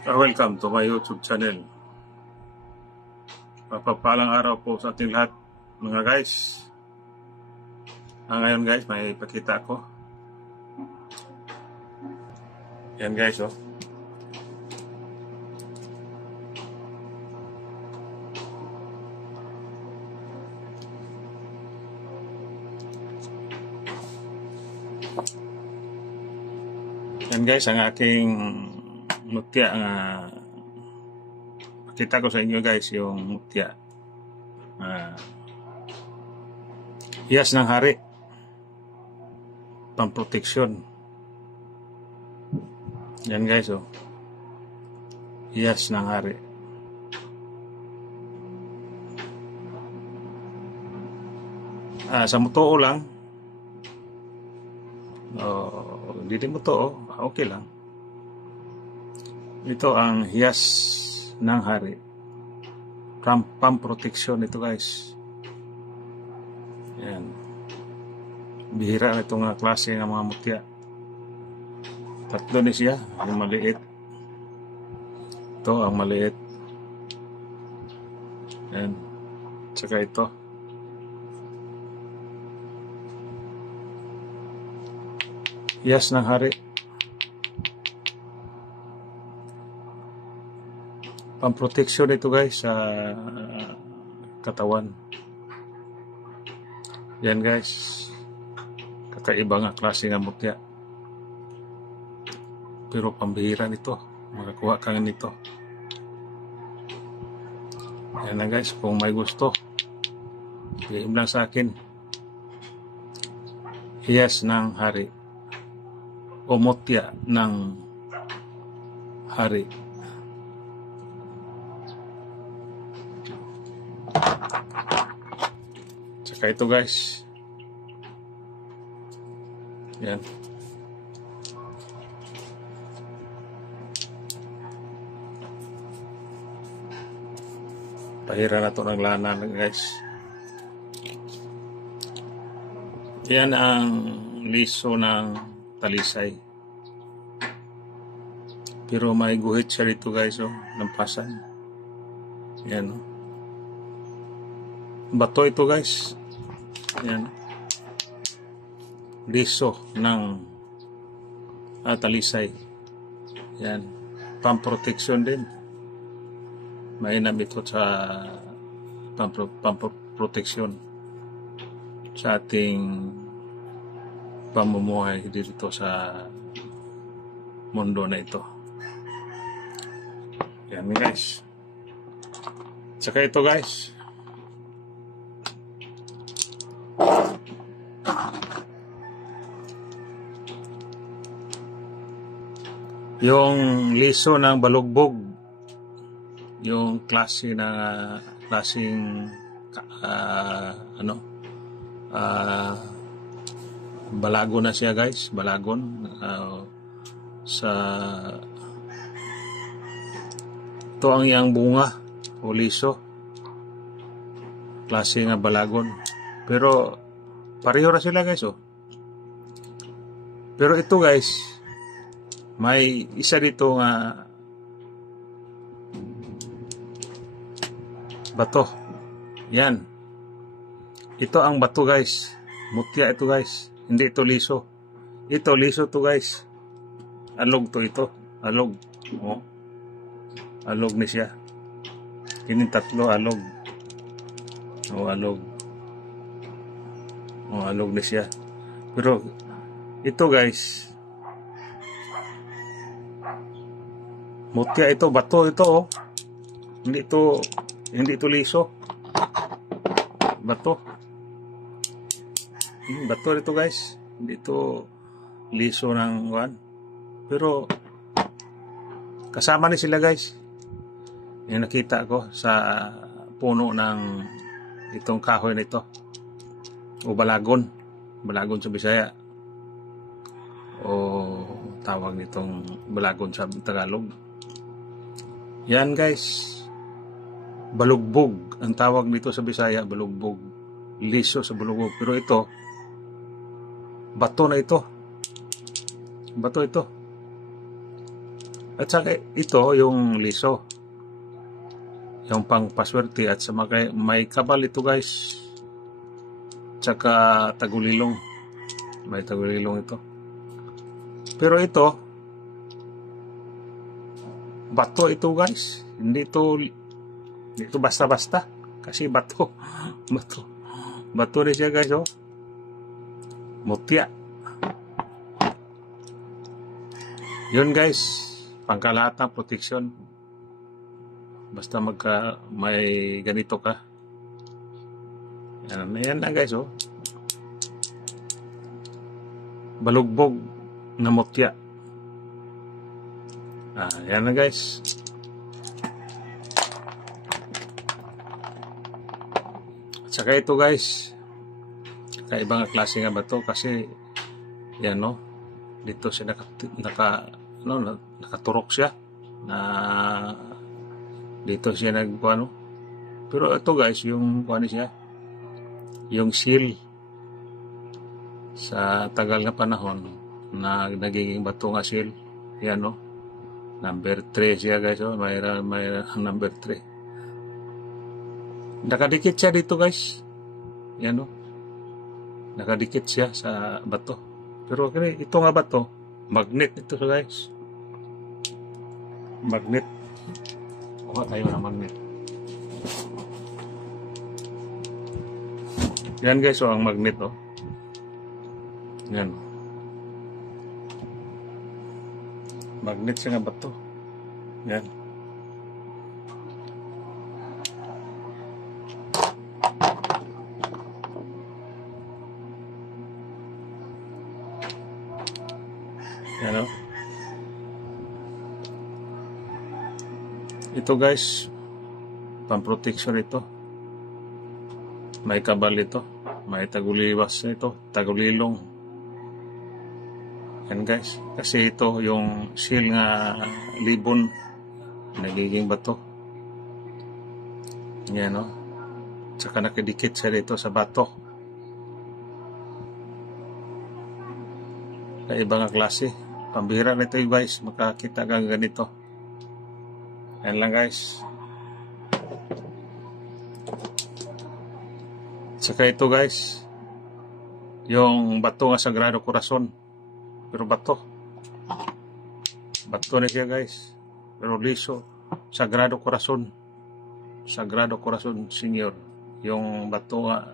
Welcome to my YouTube channel. Mapagpalang araw po sa ating lahat, mga guys. Ngayon guys, may ipakita ko. Yan guys, oh. Yan guys, ang aking mutya. Pakita ko sa inyo guys yung mutya. Hiyas ng hari. Pamproteksyon. Yan guys, oh. Hiyas ng hari. Sa muto lang. Hindi mo to, okay lang. Ito ang hiyas ng hari. Pamproteksyon ito guys. Yan. Bihira na itong klase ng mga mutya. Tatlo ni siya. Yung maliit. Ito ang maliit. Yan. Tsaka ito. Hiyas ng hari. Pamproteksyon ito guys sa katawan. Yan guys. Kakaiba nga klase ng mutya. Pero pambihira nito. Makakuha ka nga nito. Yan na guys. Kung may gusto, PM lang sa akin. Hiyas ng hari. O mutya ng hari. Tsaka ito guys. Yan. Pahira na ito ng lana guys. Yan ang liso ng talisay. Pero may guhit siya dito guys, oh, lampasan. Yan, oh. Bato ito guys. Yan. Liso ng talisay. Yan. Pamproteksyon din. Mainam ito sa pamproteksyon sa ating pamumuhay dito sa mundo na ito. Yan guys. Saka ito guys. Yung liso ng balugbog. Yung klase na klaseng balagon na siya guys, balagon sa ito ang iyang bunga o liso, klase nga balagon, pero pareho na sila guys, oh. Pero ito guys, may isa dito nga bato. Yan, ito ang bato guys, mutya ito guys. Hindi ito liso. Ito liso to guys. Alog to ito. Alog. Oh. Alog ni siya. Kining tatlo alog. Oh, alog. Oh, alog ni siya. Pero ito guys. Mutya ito, bato ito, oh. Hindi ito liso. Bato. Bato ito guys, hindi ito liso ng one. Pero kasama ni sila guys. Yung nakita ko sa puno ng itong kahoy nito, o balagon sa Bisaya, o tawag nitong balagon sa Tagalog. Yan guys, balugbog ang tawag nito sa Bisaya, balugbog, liso sa balugbog. Pero ito, bato na ito. Bato ito. At saka ito yung liso, yung pangpaswerte, at sa may kabal ito guys. Tsaka tagulilong, may tagulilong ito. Pero ito bato ito guys, hindi ito basta-basta, kasi bato bato rin siya guys, oh. Mutya. Yun guys, pangkalahatang protection. Basta may ganito ka. Yan na guys, oh. Balugbog na mutya. Yan na guys. At saka ito guys, kaibang klase nga ba to, kasi yan, no, dito siya nakaturok siya na dito siya nagkuano. Pero ito guys, yung kuano siya, yung seal sa tagal na panahon na nagiging bato nga seal. Yan, no, number 3 siya guys, oh. May number 3. Nakadikit siya dito guys. Yan, no, nakadikit siya sa bato. Pero ito nga bato, magnet ito guys. Magnet. Kuha tayo ng magnet. Yan guys, oh, ang magnet, oh. Yan. Magnet siya nga bato. Yan. Yan, oh. Ito guys, pang-protection ito. May kabal ito, may taguliwas ito, tagulilong. Yan guys, kasi ito yung seal nga libon, nagiging bato. Yan, no. Tsaka nakidikit siya dito sa bato. Kaibang klase. Pambihira nito guys, makakita kang ganito. Yan lang guys. Saka ito guys, yung bato nga Sagrado Corazon. Pero bato na siya guys, pero liso. Sagrado Corazon Senior. Yung bato nga,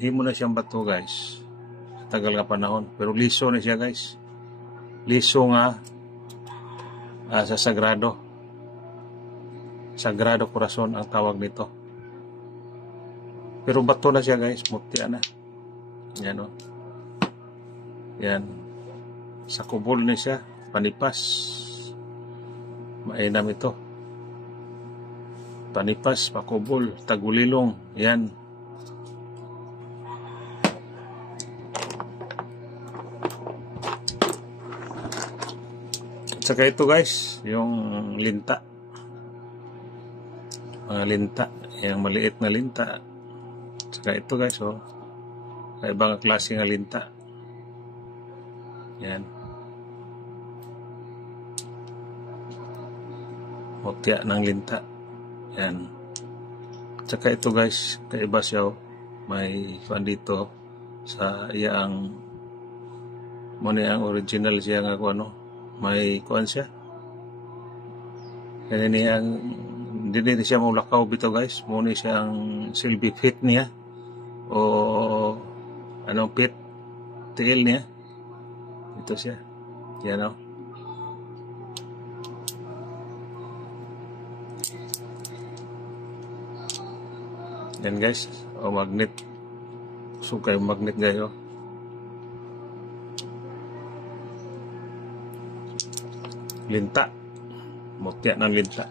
himo na siyang bato guys, sa tagal nga panahon, pero liso na siya guys. Liso nga sa Sagrado Corazon ang tawag nito. Pero bato na siya guys, mutya na. Yan, o. Yan. Sa kubol na siya, panipas. Mainam ito. Panipas, pakubol, tagulilong. Yan. At saka ito guys, yung linta. Mga linta, yung maliit na linta. Saka ito guys, oh, ibang klase ng linta. Yan. Mutya ng linta. Yan. Saka ito guys, kaiba siya, oh. May fan dito sa iyang muna ang original siya nga kung ano. May kuan siya. Kaya niyang hindi siya maulakaw bito guys. Muna siyang silbi fit niya. O anong pit tail niya, ito siya. Yan, o. Yan guys, o magnet. Sukay magnet guys, o. Linta, mutya ng linta.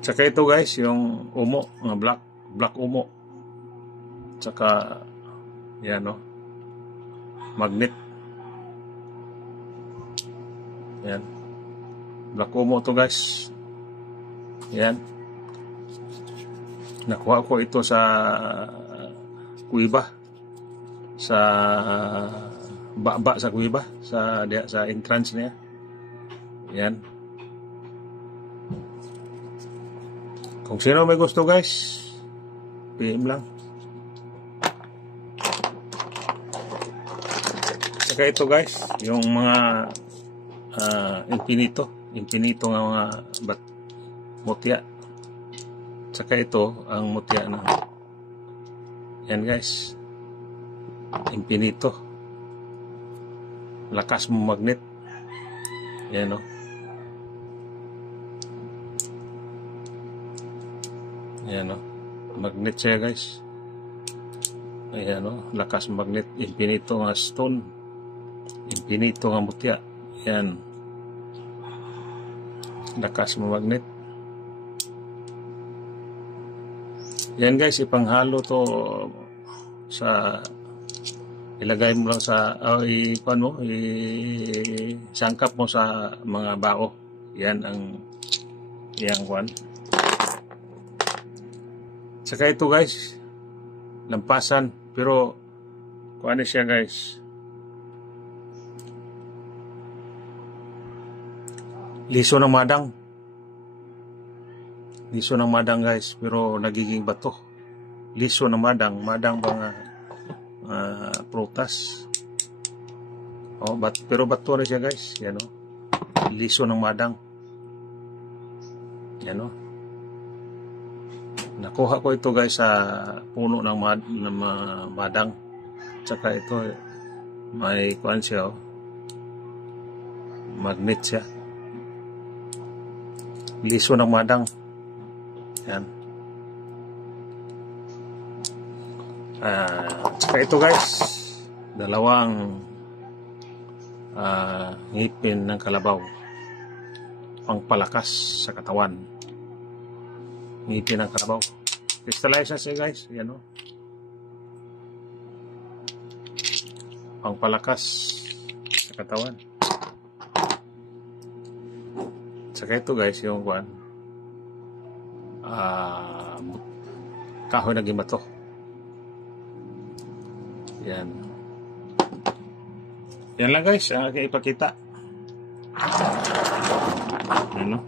Tsaka ito guys, yung umo, black umo. Tsaka, yan, no, magnet. Yan. Black umo to guys. Yan. Nakuha ko ito sa kuiba. Sa baba sa kuiba sa entrance niya. Yan. Kung sino may gusto guys, PM lang. Saka ito guys, yung mga infinito nga mga mutya. Saka ito ang mutya na yan guys, infinito, lakas mo magnet. Yan o. Ayan o, magnet siya guys. Ayan o, lakas magnet, infinito nga stone, infinito nga mutya. Ayan, lakas mo magnet. Yan guys, ipanghalo to sa, ilagay mo lang sa isangkap mo sa mga bao. Yan ang iyang kwan. Saka ito guys, lampasan, pero kung ano siya guys, liso ng madang guys, pero nagiging bato. Liso ng madang mga prutas. Pero bato na siya guys. Yan o, liso ng madang. Yan o. Nakuha ko ito guys sa puno ng madang. Tsaka ito may kuan siya o, magnet siya. Liso ng madang. Yan. Tsaka ito guys, dalawang ngipin ng kalabaw, pangpalakas sa katawan. Ngipin ng kalabaw, crystallize siya guys. Yan o, pangpalakas sa katawan. Saka ito guys, yung kuan, kahoy na gimato. Yan. Yan lang guys, ang aking ipakita. Ano?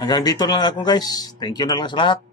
Hanggang dito lang ako guys. Thank you na lang sa lahat.